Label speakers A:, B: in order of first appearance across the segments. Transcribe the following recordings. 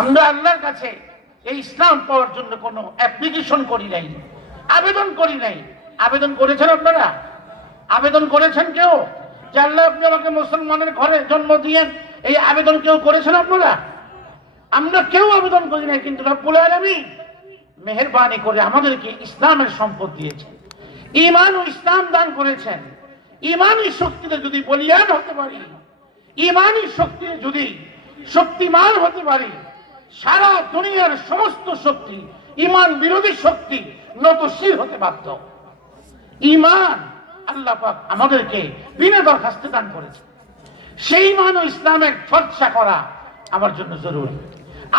A: আমরা আল্লাহর কাছে এই ইসলাম পাওয়ার জন্য কোনো অ্যাপ্লিকেশন করি নাই, আবেদন করি নাই। আবেদন করেছেন আপনারা? আবেদন করেছেন কেউ? যে আল্লাহ আপনি আমাকে মুসলমানের ঘরে জন্ম দিয়েন, এই আবেদন কেউ করেছেন আপনারা? আমরা কেউ আবেদন করি নাই, কিন্তু রব্বুল আলামিন মেহেরবানি করে আমাদেরকে ইসলামের সম্পদ দিয়েছেন। ইমান ও ইসলাম দান করেছেন। ইমানই শক্তিতে যদি বলিয়ান হতে পারি ইমানই শক্তিতে যদি শক্তিমান হতে পারি সারা দুনিয়ার সমস্ত শক্তি, ইমান বিরোধী শক্তি নতশীল হতে বাধ্য। ইমান আল্লাহ পাক আমাদেরকে বিনা দরখাস্তে দান করেছে সেই মান ইসলামের চর্চা করা আমার জন্য জরুরি।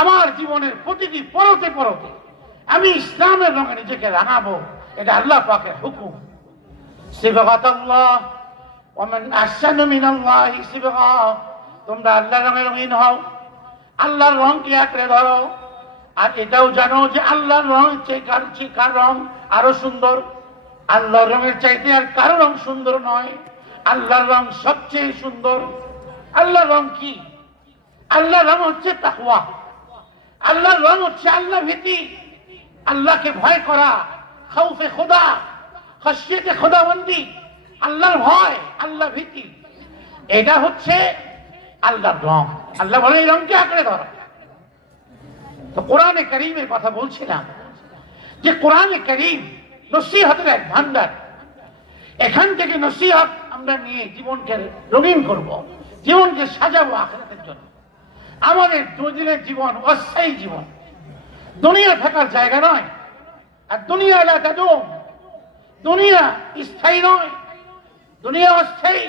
A: আমার জীবনের প্রতিটি পরতে পরতে আমি ইসলামের রঙে নিজেকে রাঙাবো, এটা আল্লাহ পাকের হুকুম। আল্লাহ তোমরা আল্লাহর রঙে রঙিন হও। আল্লাহর রংকে আঁকড়ে ধরো? আর এটাও জানো যে আল্লাহর রং কার কার রং আরও সুন্দর? আল্লাহর রঙের চাইতে আর কারও রং সুন্দর নয়। আল্লাহর রং সবচেয়ে সুন্দর। আল্লাহর রং কি? আল্লাহর রং হচ্ছে তাকওয়া। আল্লাহর রং হচ্ছে আল্লাহ ভীতি। আল্লাহকে ভয় করা, খাউফে খোদা খসিয়েতে খোদাবন্দি। আল্লাহর ভয় আল্লাহ ভীতি। এটা হচ্ছে আল্লাহর রং। আল্লাহ বলে, এই রংকে আঁকড়ে ধরো। তো কোরআনে করিমের কথা বলছিলাম যে কোরআনে করিম নসিহতের এক ভান্ডার এখান থেকে নসিহত আমরা নিয়ে জীবনকে রঙিন করব, জীবনকে সাজাবো আখেরাতের জন্য। আমাদের দুদিনের জীবন অস্থায়ী জীবন। দুনিয়া থাকার জায়গা নয়, আর দুনিয়া এলাকা দুনিয়া স্থায়ী নয়, দুনিয়া অস্থায়ী,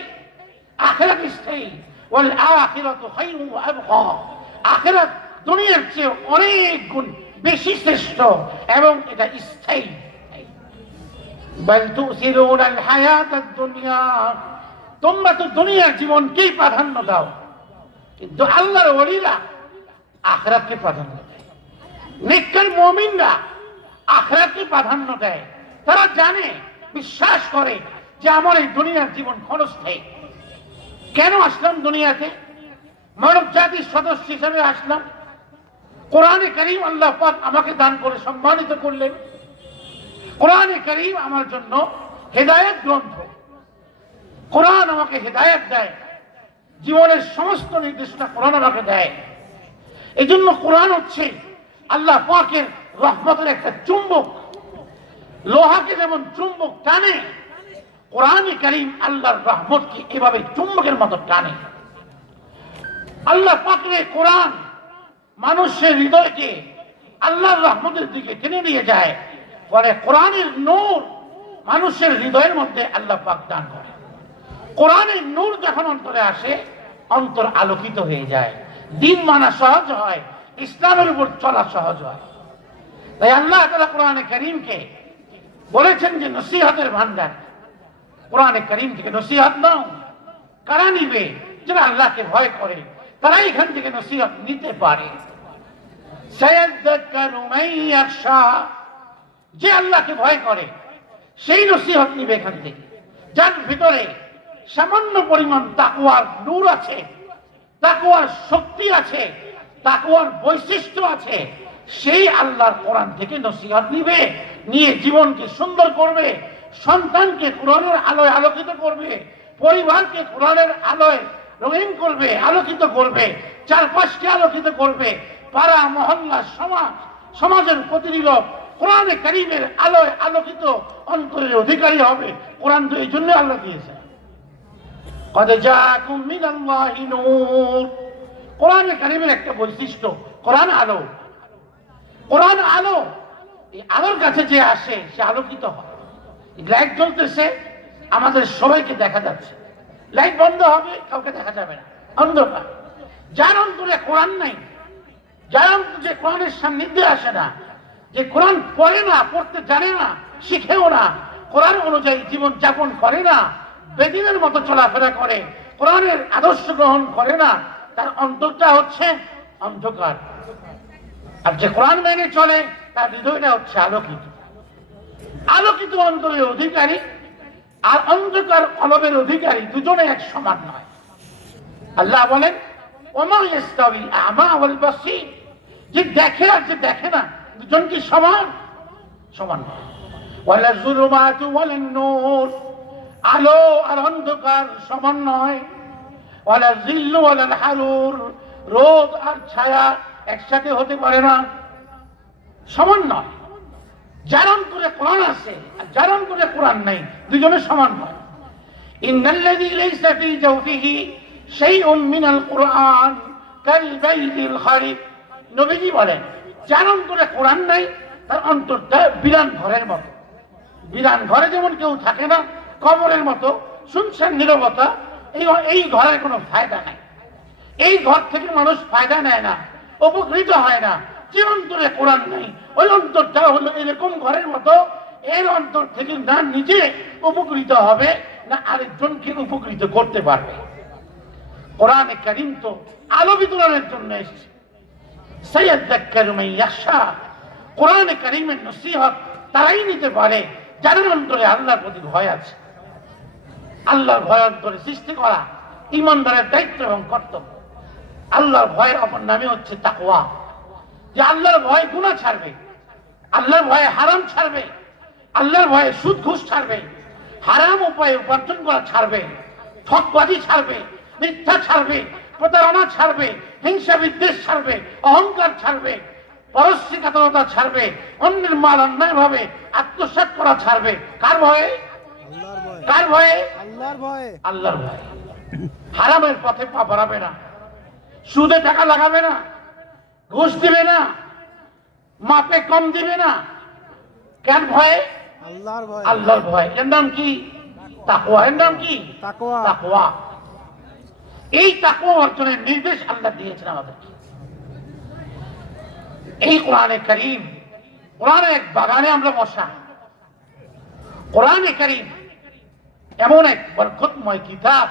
A: আখেরাত স্থায়ী। ওয়াল আখিরাত খায়রু ওয়া আবকা আখেরাত দুনিয়ার চেয়ে অনেক গুণ বেশি শ্রেষ্ঠ এবং এটা স্থায়ী তুসিরুন আল হায়াত দুনিয়া তোমরা তো দুনিয়ার জীবনকেই প্রাধান্য দাও কিন্তু আল্লাহর ওলিরা আখরাতকে প্রাধান্য দেয় নিকার মমিনরা আখরাতকে প্রাধান্য দেয় তারা জানে বিশ্বাস করে যে আমার এই দুনিয়ার জীবন ক্ষণস্থায়ী। কেন আসলাম দুনিয়াতে? মানব জাতির সদস্য হিসেবে আসলাম। কোরআনে করিম আল্লাহ পাক আমাকে দান করে সম্মানিত করলেন। কোরআনে করিম আমার জন্য হেদায়ত গ্রন্থ। কোরআন আমাকে হেদায়ত দেয়। জীবনের সমস্ত নির্দেশনা কোরআন আমাকে দেয়। এই জন্য কোরআন হচ্ছে আল্লাহ পাকের রহমতের একটা চুম্বক। লোহাকে যেমন চুম্বক টানে কোরআনে করিম আল্লাহর রহমতকে এভাবে চুম্বকের মতো টানে। আল্লাহ পাকের কোরআন মানুষের হৃদয়কে আল্লাহর রহমতের দিকে টেনে নিয়ে যায়। ফলে কোরআনের নূর মানুষের হৃদয়ের মধ্যে আল্লাহ পাক দান করে। কোরআনের নূর যখন অন্তরে আসে, অন্তর আলোকিত হয়ে যায়। দিন মানা সহজ হয়, ইসলামের উপর চলা সহজ হয়। তাই আল্লাহ তালা কোরআনে করিমকে বলেছেন যে, নসিহতের ভান্ডার কোরআনে করিম থেকে নসিহত নাও। কারা নিবে যারা আল্লাহকে ভয় করে, তারা এখান থেকে নসিহত নিতে পারে। যে আল্লাহকে ভয় করে, সেই নসিহত নিবে এখান থেকে। যার ভিতরে সামান্য পরিমাণ তাকুয়ার নূর আছে তাকুয়ার শক্তি আছে তাকুয়ার বৈশিষ্ট্য আছে, সেই আল্লাহর কোরআন থেকে নসিহত নিবে, নিয়ে জীবনকে সুন্দর করবে সন্তানকে কোরআনের আলোয় আলোকিত করবে, পরিবারকে কোরআনের আলোয় রঙিন করবে, আলোকিত করবে, চারপাশকে আলোকিত করবে। পাড়া, মহল্লা, সমাজ, সমাজের প্রতিটি লোক কোরআনে কারিমের আলোয় আলোকিত অন্তরের অধিকারী হবে। কোরআন তো এই জন্য আল্লাহ দিয়েছে। কোরআনে কারিমের একটা বৈশিষ্ট্য, কোরআন আলো। কোরআন আলো, এই আলোর কাছে যে আসে, সে আলোকিত হয়। লাইট জ্বলতেছে, আমাদের সবাইকে দেখা যাচ্ছে। লাইট বন্ধ হবে, কাউকে দেখা যাবে না। অন্ধকার। যার অন্তরে কোরআন নাই, যার অন্তরে কোরআনের সান্নিধ্যে আসে না, যে কোরআন পড়ে না, পড়তে জানে না, শিখেও না, কোরআন অনুযায়ী জীবন যাপন করে না, বেদিনের মতো চলাফেরা করে, কোরআনের আদর্শ গ্রহণ করে না, তার অন্তরটা হচ্ছে অন্ধকার। আর যে কোরআন মেনে চলে, তার হৃদয়টা হচ্ছে আলোকিত। আলোকিত অন্তরের অধিকারী আর অন্ধকার কলবের অধিকারী দুজনে এক সমান নয়। আল্লাহ বলেন ওমা ইস্তাউল আমা বাসীর যে দেখে আর যে দেখে না, দুজন কি সমান? সমান। ওয়ালা জুলুমাতু ওয়ালা নূর। আলো আর অন্ধকার সমান নয়। ওয়ালা জিল্লু হারুর। রোদ আর ছায়া একসাথে হতে পারে না। সমান নয়। যার অন্তরে কোরআন আছে আর যার অন্তরে কোরআন নেই। দুজনের সমান নয় ইন্নাল্লাযী লাইসা ফী জাওফিহি শাইউম মিনাল কুরআন কাল বাইতিল খারিব নবীজি বলেন যার অন্তরে কোরআন নাই, তার অন্তরটা বিরান ঘরের মতো। বিরান ঘরে যেমন কেউ থাকে না, কবরের মতো, শুনছেন নীরবতা, এই এই ঘরের কোনো ফায়দা নাই। এই ঘর থেকে মানুষ ফায়দা নেয় না, উপকৃত হয় না। যে অন্তরে কোরআন নাই? ওই অন্তরটা হলো এরকম ঘরের মতো। এর অন্তর থেকে না নিজে উপকৃত হবে, না আরেকজনকে উপকৃত করতে পারবে। কোরআনে কারিম তো আলো বিতরণের জন্য এসেছে। সৈয়দাক্কার ইয়াশা কোরআনে কারিমের নসিহত তারাই নিতে পারে, যাদের অন্তরে আল্লাহর প্রতি ভয় আছে। আল্লাহর ভয় অন্তরে সৃষ্টি করা ইমানদারের দায়িত্ব এবং কর্তব্য। আল্লাহর ভয়ের অপর নামে হচ্ছে তাকওয়া। যে আল্লাহর ভয় গুণা ছাড়বে আল্লাহর ভয়ে হারাম ছাড়বে আল্লাহর ভয়ে সুদ ঘুষ ছাড়বে হারাম উপায়ে উপার্জন করা ছাড়বে ঠকবাজি ছাড়বে মিথ্যা ছাড়বে প্রতারণা ছাড়বে হিংসা বিদ্বেষ ছাড়বে অহংকার ছাড়বে পরশ্রিকাতরতা ছাড়বে অন্যের মাল অন্যায় ভাবে আত্মসাৎ করা ছাড়বে। কার ভয়ে। কার ভয়ে?
B: আল্লাহর ভয়।
A: আল্লাহর ভয়। হারামের পথে পা বাড়াবে না। সুদে টাকা লাগাবে না। ঘুষ দিবে না মাপে কম দিবে না। কেন ভয়ে?
B: আল্লাহর ভয়।
A: আল্লাহর ভয়। এর নাম কি? তাকওয়া। এর নাম কি?
B: তাকওয়া।
A: এই তাকওয়া অর্জনের নির্দেশ আল্লাহ দিয়েছেন আমাদেরকে। এই কোরআনে করিম কোরআনের এক বাগানে আমরা বসা। কোরআনে করিম এমন এক বরকতময় কিতাব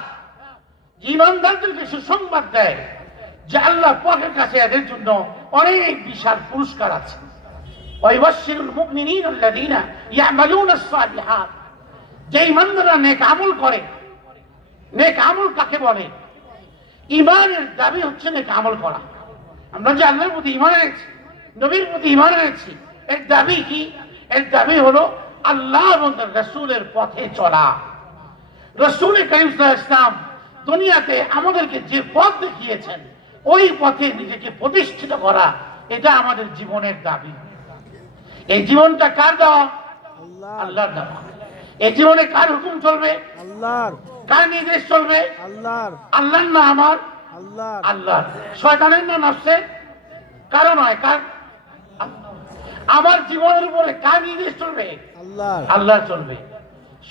A: ইমানদারদেরকে সুসংবাদ দেয়। যে আল্লাহ পকের কাছে এদের জন্য অনেক বিশাল পুরস্কার আছে। যেই মান্দারা নেক আমল করে, নেক আমল কাকে বলে? ইমানের দাবি হচ্ছে নেক আমল করা। আমরা যে আল্লাহর প্রতি ইমান এনেছি, নবীর প্রতি ইমান এনেছি, এর দাবি কি? এর দাবি হলো আল্লাহ এবং রসুলের পথে চলা। রসুল করিম ইসলাম দুনিয়াতে আমাদেরকে যে পথ দেখিয়েছেন ওই পথে নিজেকে প্রতিষ্ঠিত করা এটা আমাদের জীবনের দাবি। এই জীবনটা কার দেওয়া?
B: আল্লাহ।
A: আল্লাহর দেওয়া। এই জীবনে কার হুকুম চলবে?
B: আল্লাহর।
A: কার নির্দেশ চলবে?
B: আল্লাহর।
A: আল্লাহর না আমার?
B: আল্লাহর।
A: আল্লাহ শয়তানের না নফসে? কারও নয় কার? আমার জীবনের উপরে কার নির্দেশ চলবে?
B: আল্লাহর।
A: আল্লাহ চলবে।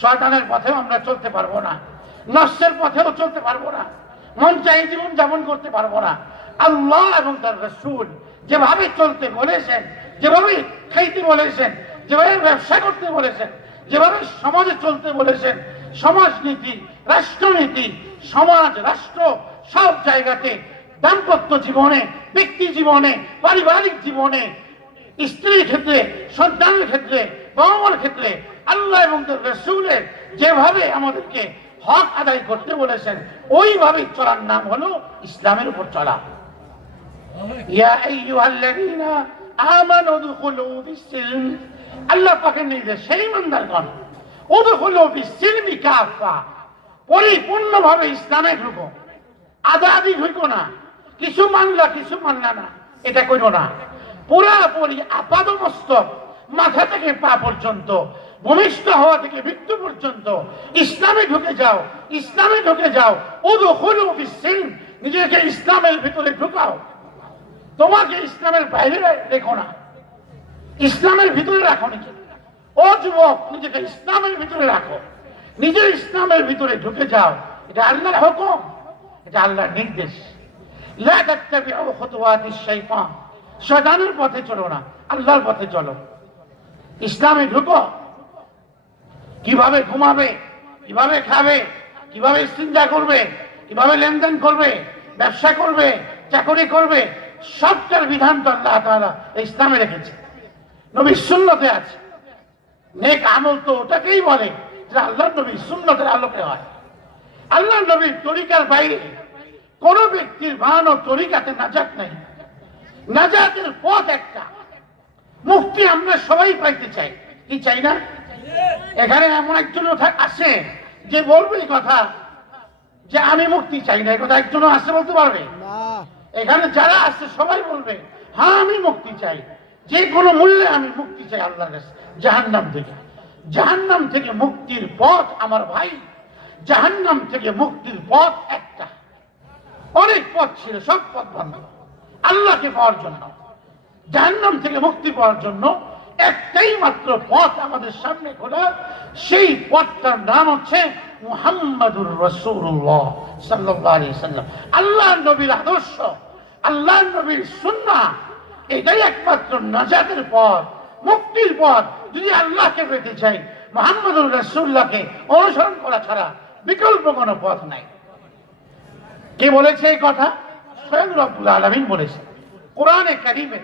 A: শয়তানের পথেও আমরা চলতে পারব না। নষ্টের পথেও চলতে পারব না। মন চাই জীবন যাপন করতে পারব না। আল্লাহ এবং তার রসুল যেভাবে চলতে বলেছেন, যেভাবে খাইতে বলেছেন, যেভাবে ব্যবসা করতে বলেছেন, যেভাবে সমাজে চলতে বলেছেন, সমাজনীতি, রাষ্ট্রনীতি, সমাজ, রাষ্ট্র সব জায়গাতে দাম্পত্য জীবনে, ব্যক্তি জীবনে, পারিবারিক জীবনে, স্ত্রীর ক্ষেত্রে, সন্তানের ক্ষেত্রে বাবা মার ক্ষেত্রে আল্লাহ এবং তার রসুলের যেভাবে আমাদেরকে হক আদায় করতে বলেছেন। ওইভাবে চলার নাম হলো ইসলামের উপর চলা। আল্লাহ পাকের নির্দেশ, সেই কাফা, পরিপূর্ণভাবে ইসলামে ঢুকো আদি ঢুকো না। কিছু মানলা কিছু মানলা না। এটা করো না। পুরাপুরি আপাদ মস্তক মাথা থেকে পা পর্যন্ত ভূমিষ্ঠ হওয়া থেকে মৃত্যু পর্যন্ত ইসলামে ঢুকে যাও, ইসলামে ঢুকে যাও। ওদো হলো সিং নিজেকে ইসলামের ভিতরে ঢুকাও। তোমাকে ইসলামের বাইরে রেখো না। ইসলামের ভিতরে রাখো নাকি ও যুবক, নিজেকে ইসলামের ভিতরে রাখো। নিজের ইসলামের ভিতরে ঢুকে যাও। এটা আল্লাহর হুকুম, এটা আল্লাহর নির্দেশ। লা তাত্তাবিউ খুতুওয়াতিশ শাইতান। শয়তানের পথে চলো না, আল্লাহর পথে চলো। ইসলামে ঢুকো। কীভাবে ঘুমাবে, কীভাবে খাবে, কীভাবে ইস্তিনজা করবে, কীভাবে লেনদেন করবে, ব্যবসা করবে, চাকরি করবে, সবটার বিধান তো আল্লাহ এই ইসলামে রেখেছে। নবীর সুন্নতে আছে। নেক আমল তো ওটাকেই বলে যে আল্লাহ নবী সুন্নতের আলোকে হয়। আল্লাহ নবীর তরিকার বাইরে কোন ব্যক্তির বানানো তরিকাতে নাজাত নাই। নাজাতের পথ একটা। মুক্তি আমরা সবাই পাইতে চাই। কি চাই না? এখানে এমন একজন আছে যে বলবে এই কথা যে আমি মুক্তি চাই না। এই কথা একজনও আসে বলতে পারবে? এখানে যারা আছে সবাই বলবে হ্যাঁ আমি মুক্তি চাই। যে কোনো মূল্যে আমি মুক্তি চাই আল্লাহর কাছে জাহান্নাম থেকে। জাহান্নাম থেকে মুক্তির পথ আমার ভাই। জাহান্নাম থেকে মুক্তির পথ একটা। অনেক পথ ছিল সব পথ বন্ধ। আল্লাহকে পাওয়ার জন্য। জাহান্নাম থেকে মুক্তি পাওয়ার জন্য একটাই মাত্র পথ আমাদের সামনে খোলা। সেই পথটার নাম হচ্ছে মুহাম্মাদুর রসুল্লাহ সাল্লাহ আলী সাল্লাম। আল্লাহ নবীর আদর্শ আল্লাহ নবীর সুন্না এটাই একমাত্র নাজাতের পথ, মুক্তির পথ। যদি আল্লাহকে পেতে চাই, মোহাম্মদুর রসুল্লাহকে অনুসরণ করা ছাড়া বিকল্প কোনো পথ নাই। কে বলেছে এই কথা? স্বয়ং রব্বুল আলমিন বলেছে। কোরআনে কারিমে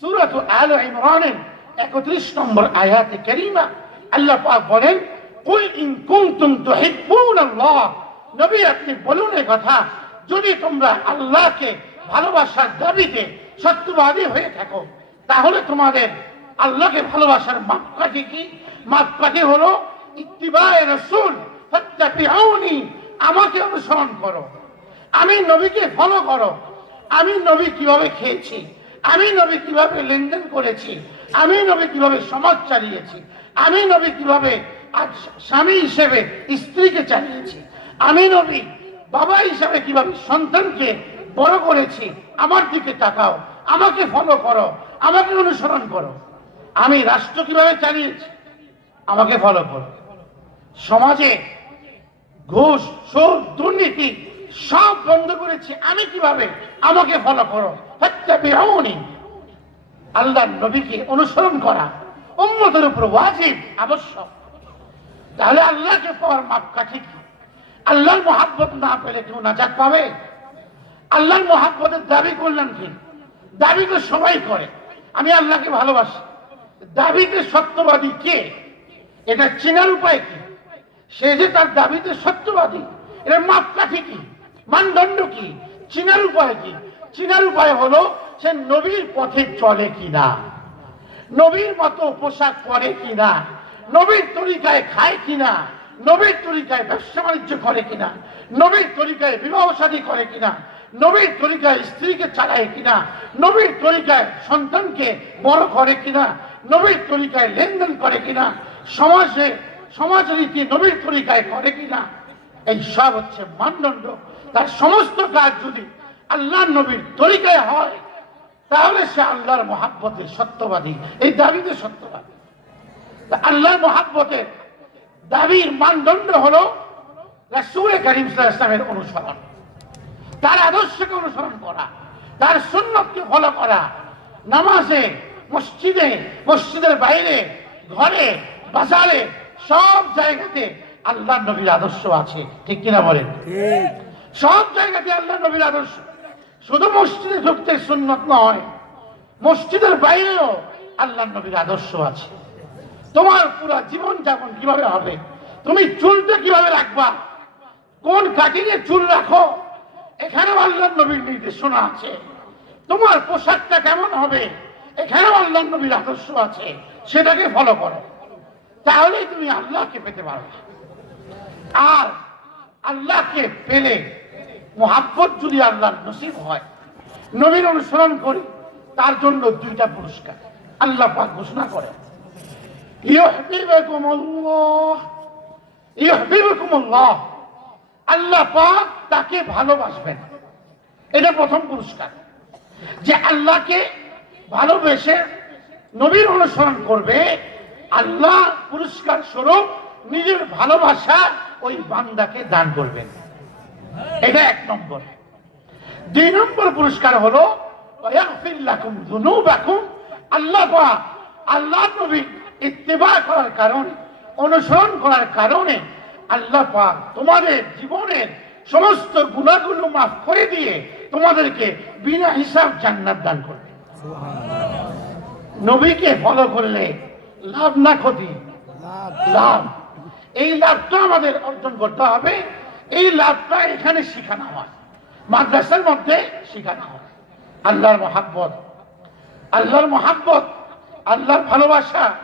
A: সুরত আল ইমরানের একত্রিশ নম্বর আয়াতে কারিমা আল্লাহ পাক বলেন, কুল ইন কুনতুম তুহিব্বুন আল্লাহ নবী আপনি বলুন এই কথা, যদি তোমরা আল্লাহকে ভালোবাসার দাবিতে সত্যবাদী হয়ে থাকো, তাহলে তোমাদের আল্লাহকে ভালোবাসার মাপকাঠি কি? মাপকাঠি হলো, ইত্তিবায়ে রাসূল, ফাত্তাবিউনি, আমাকে অনুসরণ করো। আমি নবীকে ফলো করো। আমি নবী কীভাবে খেয়েছি? আমি নবী কীভাবে লেনদেন করেছি? আমি নবী কীভাবে সমাজ চালিয়েছি? আমি নবী কীভাবে আজ স্বামী হিসেবে স্ত্রীকে চালিয়েছি? আমি নবী বাবা হিসাবে কীভাবে সন্তানকে বড় করেছি? আমার দিকে তাকাও, আমাকে ফলো করো, আমাকে অনুসরণ করো। আমি রাষ্ট্র কীভাবে চালিয়েছি? আমাকে ফলো করো। সমাজে ঘুষ, সুদ, দুর্নীতি সব বন্ধ করেছি। আমি কীভাবে? আমাকে ফলো করো। হত্যা ফাত্তাবিউনি আল্লাহর নবীকে অনুসরণ করা উম্মতের উপর ওয়াজিব, আবশ্যক। তাহলে আল্লাহকে পাওয়ার মাপকাঠি কি? আল্লাহর মোহাব্বত না পেলে কেউ নাজাত পাবে? আল্লাহর মোহাব্বতের দাবি করলেন কি? দাবি তো সবাই করে। আমি আল্লাহকে ভালোবাসি। দাবিতে সত্যবাদী কে? এটা চেনার উপায় কি? সে যে তার দাবিতে সত্যবাদী, এর মাপকাঠি কি? মানদণ্ড কি? চিনার উপায় কি? চিনার উপায় হলো, সে নবীর পথে চলে কিনা? নবীর মতো পোশাক পরে কিনা? নবীর তরিকায় খায় কিনা? নবীর তরিকায় ব্যবসা বাণিজ্য করে কিনা? নবীর তরিকায় বিবাহ শাদী করে কিনা? নবীর তরিকায় স্ত্রীকে চালায় কিনা? নবীর তরিকায় সন্তানকে বড় করে কিনা? নবীর তরিকায় লেনদেন করে কিনা? সমাজে সমাজ রীতি নবীর তরিকায় করে কিনা? এই সব হচ্ছে মানদণ্ড। তার সমস্ত কাজ যদি আল্লাহ নবীর তরিকায় হয় তাহলে সে আল্লাহর মহাব্বতের সত্যবাদী এই দাবিতে সত্যবাদী। আল্লাহর মহাব্বতের দাবির মানদণ্ড হলো রাসূল করিম ইসলামের অনুসরণ তার আদর্শকে অনুসরণ করা তার সুন্নতকে ফলো করা নামাজে মসজিদে মসজিদের বাইরে ঘরে বাজারে সব জায়গাতে আল্লাহ নবীর আদর্শ আছে। ঠিক কিনা বলেন? সব জায়গাতে আল্লাহ নবীর আদর্শ। শুধু মসজিদে ঢুকতে সুন্নত নয়, মসজিদের বাইরেও আল্লাহ নবীর আদর্শ আছে। তোমার পুরো জীবন যাপন কীভাবে হবে? তুমি চুলটা কীভাবে রাখবা? কোন কাটিংয়ে চুল রাখো? এখানেও আল্লাহ নবীর নির্দেশনা আছে। তোমার পোশাকটা কেমন হবে? এখানেও আল্লাহ নবীর আদর্শ আছে। সেটাকে ফলো করো। তাহলেই তুমি আল্লাহকে পেতে পারবে। আর আল্লাহকে পেলে মোহাব্বত যদি আল্লাহর নসিব হয়, নবীর অনুসরণ করি, তার জন্য দুইটা পুরস্কার। আল্লাহ পাক ঘোষণা করে আল্লাহ পাক তাকে ভালোবাসবেন। এটা প্রথম পুরস্কার। যে আল্লাহকে ভালোবেসে নবীর অনুসরণ করবে আল্লাহ পুরস্কার স্বরূপ নিজের ভালোবাসা ওই বান্দাকে দান করবেন। এটা এক নম্বর। দুই নম্বর পুরস্কার হলো আল্লাহ আল্লাহ নবী ইত্তেবা করার কারণে অনুসরণ করার কারণে আল্লাহ পাক তোমাদের জীবনের সমস্ত গুণাগুলো মাফ করে দিয়ে তোমাদেরকে বিনা হিসাব জান্নাত দান করবে। নবীকে ফলো করলে লাভ না ক্ষতি।
B: লাভ।
A: এই লাভটা আমাদের অর্জন করতে হবে। এই লাভটা এখানে শিখানো হয়। মাদ্রাসার মধ্যে শেখানো হয়। আল্লাহর মহাব্বত। আল্লাহর মহাব্বত, আল্লাহর ভালোবাসা,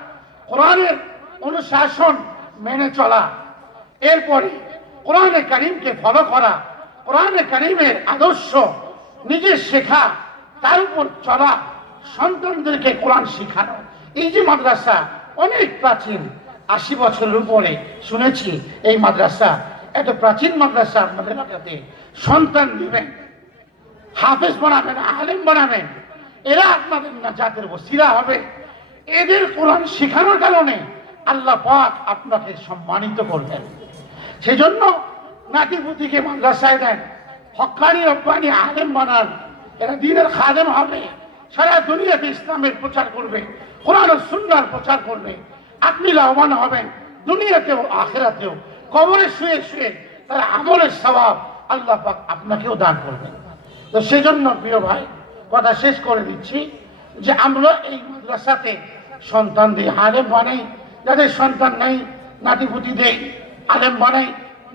A: কোরআনের অনুশাসন মেনে চলা। এরপরে কোরআনে কারিমকে ফলো করা, কোরআনে কারিমের আদর্শ নিজে শেখা, তার উপর চলা সন্তানদেরকে কোরআন শেখানো। এই যে মাদ্রাসা অনেক প্রাচীন, আশি বছরের উপরে শুনেছি, এই মাদ্রাসা এত প্রাচীন মাদ্রাসা আপনাদের এলাকাতে সন্তান দিবেন হাফেজ বানাবেন, আলেম বানাবেন। এরা আপনাদের না জাতের বসিরা হবে। এদের কোরআন শেখানোর কারণে আল্লাহ পাক আপনাকে সম্মানিত করবেন। সেজন্য নাতিপুতিকে মাদ্রাসায় দেন, হকানি, রব্বানি, আলেম বানান। এরা দিনের খাদেম হবে। সারা দুনিয়াতে ইসলামের প্রচার করবে, কোরআন ও সুন্নার প্রচার করবে। আপনি লাভবান হবেন, দুনিয়াতেও, আখেরাতেও। কবরে শুয়ে শুয়ে তার আমলের স্বভাব আল্লাহ আপনাকেও দান করবেন। তো সেজন্য প্রিয় ভাই, কথা শেষ করে দিচ্ছি যে আমরা এই মাদ্রাসাতে সন্তান দিই, আলেম বানাই, যাদের সন্তান নেই, নাতিপুতি দেই, আলেম বানাই,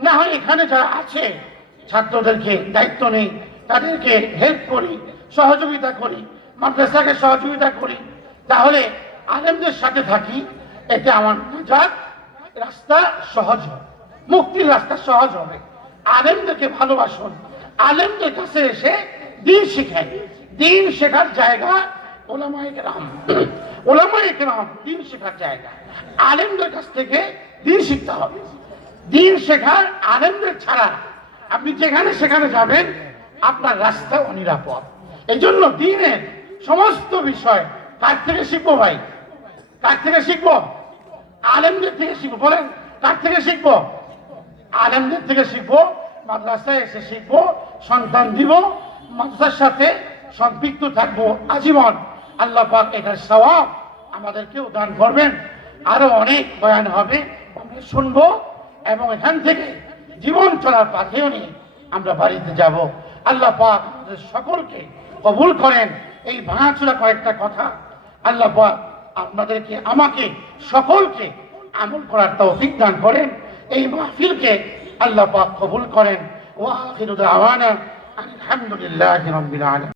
A: না হয় এখানে যারা আছে, ছাত্রদেরকে দায়িত্ব নেই, তাদেরকে হেল্প করি, সহযোগিতা করি, মাদ্রাসাকে সহযোগিতা করি, তাহলে আলেমদের সাথে থাকি, এতে আমার নাজাত রাস্তা সহজ হবে মুক্তির রাস্তা সহজ হবে। আলেমদেরকে ভালোবাসুন। আলেমদের কাছে এসে দিন শেখায় দিন শেখার জায়গা ওলামাই কেরাম। ওলামাই কেরাম, দিন শেখার জায়গা। আলেমদের কাছ থেকে দিন শিখতে হবে। দিন শেখার আলেমদের ছাড়া আপনি যেখানে সেখানে যাবেন, আপনার রাস্তা অনিরাপদ। এই জন্য দিনের সমস্ত বিষয় কার থেকে শিখব ভাই? কার থেকে শিখব? আলেমদের থেকে শিখব। বলেন, কার থেকে শিখব? আলেমদের থেকে শিখব, মাদ্রাসায় এসে শিখব, সন্তান দিব, মাদ্রাসার সাথে সম্পৃক্ত থাকব, আজীবন। আল্লাহ পাক এটার সওয়াব আমাদেরকেও দান করবেন। আরও অনেক বয়ান হবে, আমরা শুনব এবং এখান থেকে জীবন চলার পাথেও নিয়ে আমরা বাড়িতে যাব। আল্লাহ পাক সকলকে কবুল করেন। এই ভাঙাচোরা কয়েকটা কথা আল্লাহ পাক আপনাদেরকে, আমাকে সকলকে আমল করার তৌফিক দান করেন। এই মাহফিলকে আল্লাহ পাক কবুল করেন। ওয়া আখিরু দাওয়ানা আলহামদুলিল্লাহি রাব্বিল আলামিন।